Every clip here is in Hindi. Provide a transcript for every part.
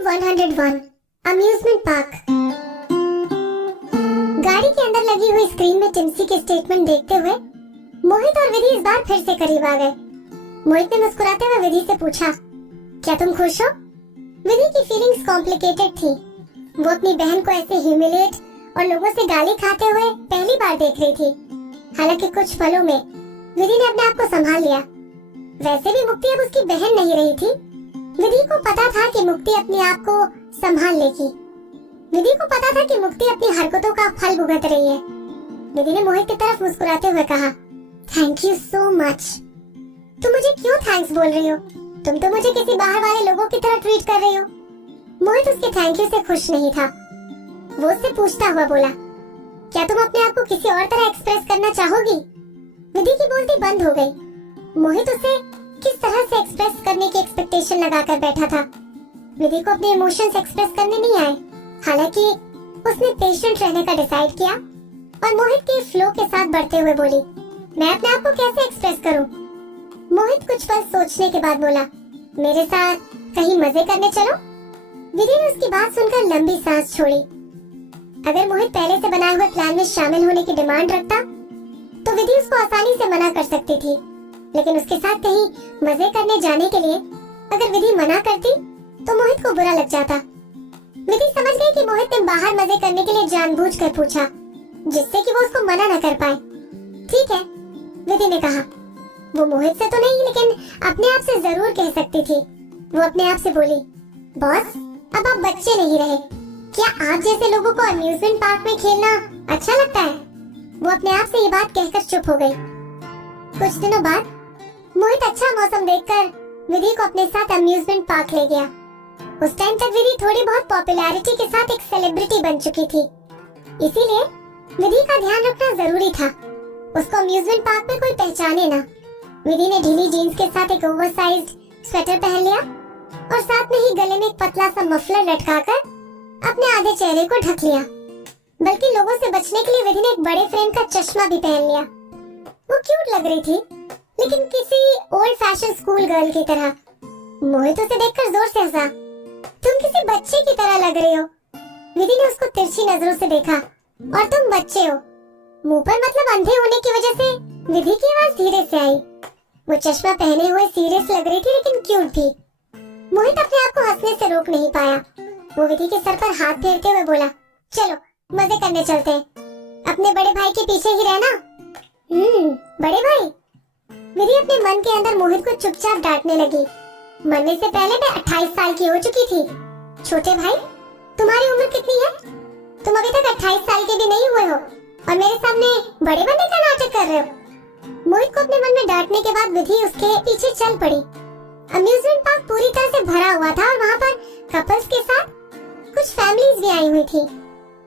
Episode 101 amusement park. गाड़ी के अंदर लगी हुई स्क्रीन में टिम्सी के स्टेटमेंट देखते हुए मोहित और विधि इस बार फिर से करीब आ गए। मोहित ने मुस्कुराते हुए विधि से पूछा, क्या तुम खुश हो? विधि की फीलिंग्स कॉम्प्लिकेटेड थी। वो अपनी बहन को ऐसे ह्यूमिलेट और लोगों से गाली खाते हुए पहली बार देख रही थी। हालांकि कुछ पलों में विधि ने अपने आप को संभाल लिया। वैसे भी मुक्ति अब उसकी बहन नहीं रही थी। विधि को पता था कि मुक्ति अपने आप को संभाल लेगी। विधि को पता था कि मुक्ति अपनी हरकतों का फल भुगत रही है। विधि ने मोहित की तरफ मुस्कुराते हुए कहा, थैंक यू सो मच। तुम मुझे क्यों थैंक्स बोल रही हो? तुम तो मुझे किसी बाहर वाले लोगों की तरह ट्रीट कर रही हो। मोहित उसके थैंक यू से खुश नहीं था। वो उससे पूछता हुआ बोला, क्या तुम अपने आप को किसी और तरह एक्सप्रेस करना चाहोगी? विधि की बोलती बंद हो गई। मोहित उसे किस तरह से एक्सप्रेस करने की एक्सपेक्टेशन लगाकर बैठा था। विधि को अपने इमोशंस एक्सप्रेस करने नहीं आए। हालांकि उसने पेशेंट रहने का डिसाइड किया और मोहित के फ्लो के साथ बढ़ते हुए बोली, मैं अपने आप को कैसे एक्सप्रेस करूं? मोहित कुछ पल सोचने के बाद बोला, मेरे साथ कहीं मजे करने चलो। विधि ने उसकी बात सुनकर लंबी सांस छोड़ी। अगर मोहित पहले से बनाए हुए प्लान में शामिल होने की डिमांड रखता तो विधि उसको आसानी से मना कर सकती थी, लेकिन उसके साथ कहीं मजे करने जाने के लिए अगर विधि मना करती तो मोहित को बुरा लग जाता। विधि समझ गई कि मोहित ने बाहर मजे करने के लिए जानबूझकर पूछा, जिससे कि वो उसको मना न कर पाए। ठीक है, विधि ने कहा। वो मोहित से तो नहीं, लेकिन अपने आप से जरूर कह सकती थी। वो अपने आप से बोली, बॉस, अब आप बच्चे नहीं रहे। क्या आप जैसे लोगों को अम्यूजमेंट पार्क में खेलना अच्छा लगता है? वो अपने आप से ये बात कहकर चुप हो गई। कुछ दिनों बाद मोहित अच्छा मौसम देखकर विधि को अपने साथ अम्यूजमेंट पार्क ले गया। उस टाइम तक विधि थोड़ी बहुत पॉपुलैरिटी के साथ एक सेलिब्रिटी बन चुकी थी, इसीलिए विधि का ध्यान रखना जरूरी था। उसको अम्यूजमेंट पार्क में कोई पहचाने ना। विधि ने ढीली जीन्स के साथ एक ओवरसाइज्ड स्वेटर पहन लिया और साथ में ही गले में एक पतला सा मफलर लटकाकर अपने आधे चेहरे को ढक लिया। बल्कि लोगों से बचने के लिए विधि ने एक बड़े फ्रेम का चश्मा भी पहन लिया। वो क्यूट लग रही थी, लेकिन किसी ओल्ड फैशन स्कूल गर्ल की तरह। मोहित उसे देखकर जोर से हंसा, तुम किसी बच्चे की तरह लग रही हो। विधि ने उसको तिरछी नजरों से देखा, और तुम बच्चे हो। मुंह पर मतलब अंधे होने की वजह से विधि की आवाज धीरे से आई। वो चश्मा पहने हुए सीरियस लग रही थी, लेकिन क्यूट थी। मोहित अपने आप को हंसने से रोक नहीं पाया। वो विधि के सर पर हाथ फेरते हुए बोला, चलो मजे करने चलते हैं। अपने बड़े भाई के पीछे ही रहना। बड़े भाई? विधि अपने मन के अंदर मोहित को चुपचाप डांटने लगी। मरने से पहले मैं 28 साल की हो चुकी थी। छोटे भाई, तुम्हारी उम्र कितनी है? तुम अभी तक 28 साल के भी नहीं हुए हो और मेरे सामने बड़े बनने का नाटक कर रहे हो। मोहित को अपने मन में डांटने के बाद विधि उसके पीछे चल पड़ी। अम्यूजमेंट पार्क पूरी तरह से भरा हुआ था और वहाँ पर कपल्स के साथ कुछ फैमिलीज भी आई हुई थी।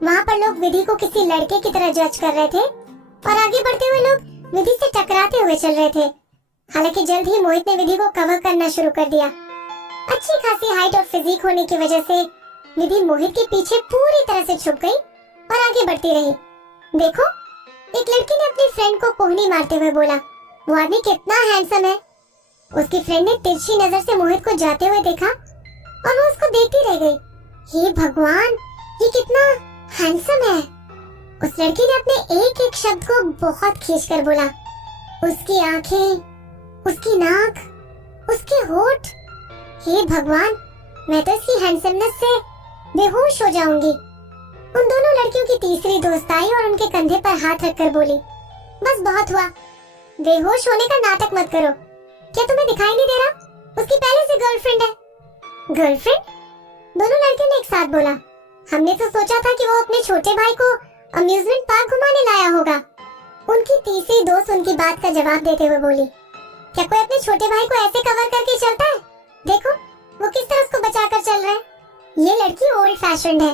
वहाँ पर लोग विधि को किसी लड़के की तरह जज कर रहे थे और आगे बढ़ते हुए लोग विधि से टकराते हुए चल रहे थे। हालांकि जल्द ही मोहित ने विधि को कवर करना शुरू कर दिया। अच्छी खासी हाइट और फिजिक होने की वजह से विधि मोहित के पीछे पूरी तरह से छुप गई और आगे बढ़ती रही। देखो, एक लड़की ने अपनी फ्रेंड को कोहनी मारते हुए बोला, वो आदमी कितना हैंडसम है। उसकी फ्रेंड ने तिरछी नजर से मोहित को जाते हुए देखा और वो उसको देखती रह गई। हे भगवान, ये कितना हैंडसम है। उस लड़की ने अपने एक एक शब्द को बहुत खींचकर बोला, उसकी आंखें, उसकी नाक, उसके होठ। हे भगवान, मैं तो इसकी हैंडसमनेस से बेहोश हो जाऊंगी। उन दोनों लड़कियों की तीसरी दोस्त आई और उनके कंधे पर हाथ रखकर बोली, बस बहुत हुआ, बेहोश होने का नाटक मत करो। क्या तुम्हें दिखाई नहीं दे रहा? उसकी पहले से गर्लफ्रेंड है। गर्लफ्रेंड? दोनों लड़कियों ने एक साथ बोला। हमने तो सोचा था कि वो अपने छोटे भाई को अम्यूजमेंट पार्क घुमाने लाया होगा। उनकी तीसरी दोस्त उनकी बात का जवाब देते हुए बोली, क्या कोई अपने छोटे भाई को ऐसे कवर करके चलता है? देखो, वो किस तरह उसको बचाकर चल रहा है। ये लड़की ओल्ड फैशन्ड है।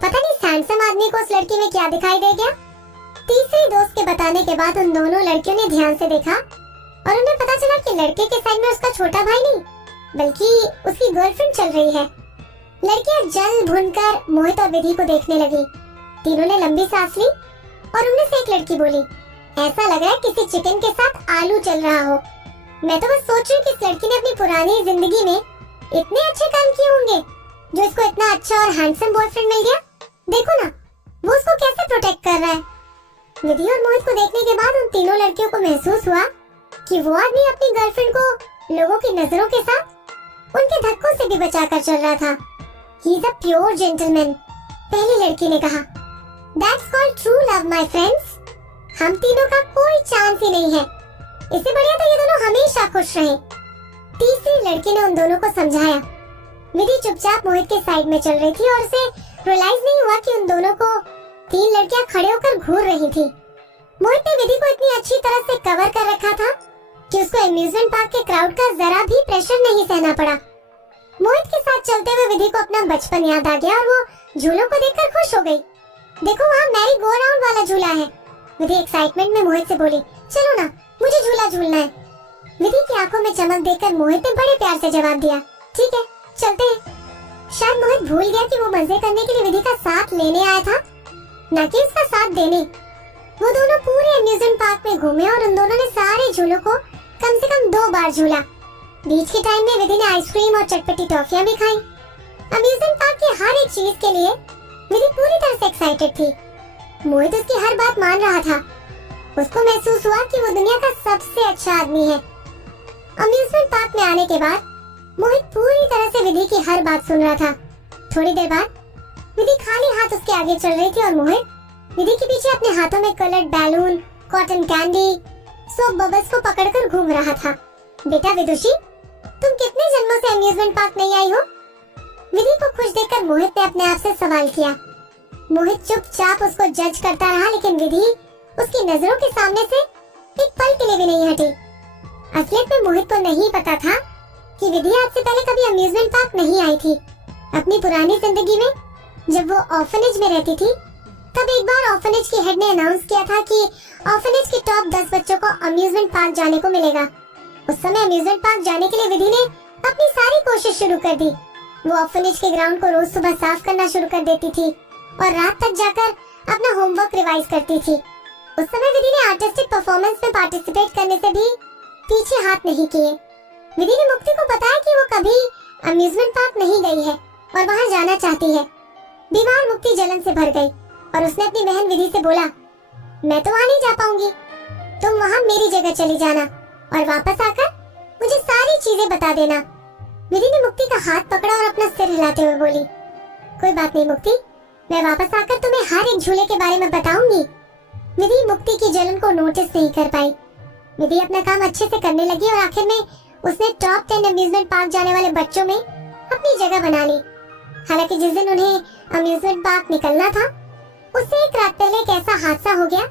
पता नहीं सैमसम आदमी को उस लड़की में क्या दिखाई दे गया। तीसरी दोस्त के बताने के बाद उन दोनों लड़कियों ने ध्यान से देखा और उन्हें पता चला कि लड़के के साइड में उसका छोटा भाई नहीं, बल्कि उसकी गर्लफ्रेंड चल रही है। लड़कियां जल भुनकर मोहित और विधि को देखने लगी। तीनों ने लंबी सांस ली और उनमें से एक लड़की बोली, ऐसा लग रहा है किसी चिकन के साथ आलू चल रहा हो। मैं तो बस सोच रही हूँ कि इस लड़की ने अपनी पुरानी जिंदगी में इतने अच्छे काम किए होंगे जो इसको अच्छा और हैंडसम बॉयफ्रेंड मिल गया। देखो ना वो उसको कैसे प्रोटेक्ट कर रहा है। विधि और मोहित को देखने के बाद उन तीनों लड़कियों को महसूस हुआ कि वो आदमी अपनी गर्लफ्रेंड को लोगों की नजरों के साथ उनके धक्कों से भी बचाकर चल रहा था। He is a pure gentleman. पहली लड़की ने कहा, that's called true love my friends. हम तीनों का कोई चांस ही नहीं है। इससे बढ़िया तो ये दोनों हमेशा खुश रहे। तीसरी लड़की ने उन दोनों को समझाया। विधि चुपचाप मोहित के साइड में चल रही थी और उसे रियलाइज नहीं हुआ कि उन दोनों को तीन लड़कियां खड़े होकर घूर रही थी। मोहित ने विधि को इतनी अच्छी तरह से कवर कर रखा था कि उसको अम्यूजमेंट पार्क के क्राउड का जरा भी प्रेशर नहीं सहना पड़ा। मोहित के साथ चलते हुए विधि को अपना बचपन याद आ गया और वो झूलों को देखकर खुश हो गई। देखो वहाँ मैरी गो राउंड वाला झूला है। विधि एक्साइटमेंट में मोहित से बोली, चलो ना मुझे झूला झूलना है। विधि की आंखों में चमक देखकर मोहित ने बड़े प्यार से जवाब दिया, ठीक है चलते हैं। शायद मोहित भूल गया कि वो मजे करने के लिए विधि का साथ लेने आया था, न कि उसका साथ देने। वो दोनों पूरे अम्यूजमेंट पार्क में घूमे और उन दोनों ने सारे झूलों को कम से कम 2 बार झूला। बीच के टाइम में विधि ने आइसक्रीम और चटपटी टॉफियां भी खाई। अम्यूजमेंट पार्क की हर एक चीज के लिए विधि पूरी तरह से एक्साइटेड थी। मोहित उसकी हर बात मान रहा था। उसको महसूस हुआ कि वो दुनिया का सबसे अच्छा आदमी है। अम्यूजमेंट पार्क में आने के बाद मोहित पूरी तरह से विधि की हर बात सुन रहा था। थोड़ी देर बाद विधि खाली हाथ उसके आगे चल रही थी और मोहित विधि के पीछे अपने हाथों में coloured balloon, cotton candy, soap bubbles को पकड़कर घूम रहा था। बेटा विदुषी, तुम कितने जन्मों से अम्यूजमेंट पार्क नहीं आई हो? विधि को खुश देखकर मोहित ने अपने आप से सवाल किया। मोहित चुपचाप उसको जज करता रहा, लेकिन विधि उसकी नजरों के सामने से एक पल के लिए भी नहीं हटी। असलियत में मोहित को नहीं पता था कि विधि आज से पहले कभी अम्यूजमेंट पार्क नहीं आई थी। अपनी पुरानी जिंदगी में जब वो ऑर्फनेज में रहती थी, तब एक बार ऑर्फनेज की हेड ने अनाउंस किया था कि ऑर्फनेज के टॉप 10 बच्चों को अम्यूजमेंट पार्क जाने को मिलेगा। उस समय अम्यूजमेंट पार्क जाने के लिए विधि ने अपनी सारी कोशिश शुरू कर दी। वो ऑर्फनेज के ग्राउंड को रोज सुबह साफ करना शुरू कर देती थी और रात तक जाकर अपना होमवर्क रिवाइज करती थी। उस समय विधि ने आर्टिस्टिक परफॉर्मेंस में पार्टिसिपेट करने से भी पीछे हाथ नहीं किए। विधि ने मुक्ति को बताया कि वो कभी अम्यूजमेंट पार्क नहीं गई है और वहाँ जाना चाहती है। बीमार मुक्ति जलन से भर गई और उसने अपनी बहन विधि से बोला, मैं तो वहाँ नहीं जा पाऊंगी, तुम वहाँ मेरी जगह चली जाना और वापस आकर मुझे सारी चीजें बता देना। विधि ने मुक्ति का हाथ पकड़ा और अपना सिर हिलाते हुए बोली, कोई बात नहीं मुक्ति, मैं वापस आकर तुम्हें हर एक झूले के बारे में बताऊंगी। विधि मुक्ति की जलन को नोटिस नहीं कर पाई। विधि अपना काम अच्छे से करने लगी और आखिर में उसने टॉप 10 अम्यूजमेंट पार्क जाने वाले बच्चों में अपनी जगह बना ली। हालांकि जिस दिन उन्हें अम्यूजमेंट पार्क निकलना था, उससे एक रात पहले एक ऐसा हादसा हो गया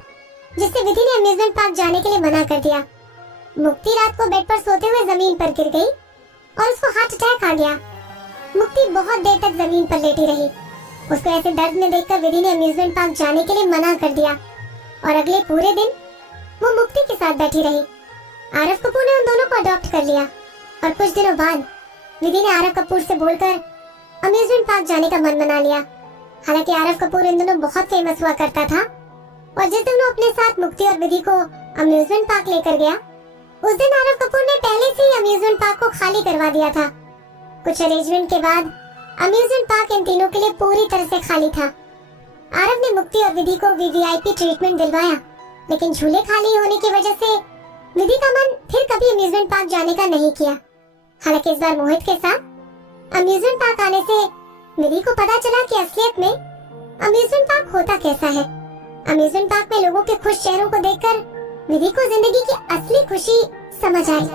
जिससे विधि ने अम्यूजमेंट पार्क जाने के लिए मना कर दिया। मुक्ति रात को बेड पर सोते हुए जमीन पर गिर गई और उसको हार्ट अटैक आ गया। मुक्ति बहुत देर तक जमीन पर लेटी रही। उसको ऐसे दर्द में देखकर विधि ने अम्यूजमेंट पार्क जाने के लिए मना कर दिया और अगले पूरे दिन वो मुक्ति के साथ बैठी रही। आरव कपूर ने उन दोनों को अडॉप्ट कर लिया और कुछ दिनों बाद विधि ने आरव कपूर से बोलकर अम्यूजमेंट पार्क जाने का मन बना लिया। हालांकि आरव कपूर इन दिनों बहुत फेमस हुआ करता था और जिस दिन वो अपने साथ मुक्ति और विधि को अम्यूजमेंट पार्क लेकर गया, उस दिन आरव कपूर ने पहले से ही अम्यूजमेंट पार्क को खाली करवा दिया था। कुछ अरेंजमेंट के बाद अम्यूजमेंट पार्क इन तीनों के लिए पूरी तरह से खाली था। आरव ने मुक्ति और विधि को वीवीआईपी ट्रीटमेंट दिलवाया, लेकिन झूले खाली होने की वजह से विधि का मन फिर कभी अम्यूजमेंट पार्क जाने का नहीं किया। हालांकि इस बार मोहित के साथ अम्यूजमेंट पार्क आने से विधि को पता चला कि असलियत में अम्यूजमेंट पार्क होता कैसा है। अम्यूजमेंट पार्क में लोगों के खुश चेहरों को देखकर विधि को जिंदगी की असली खुशी समझ आई।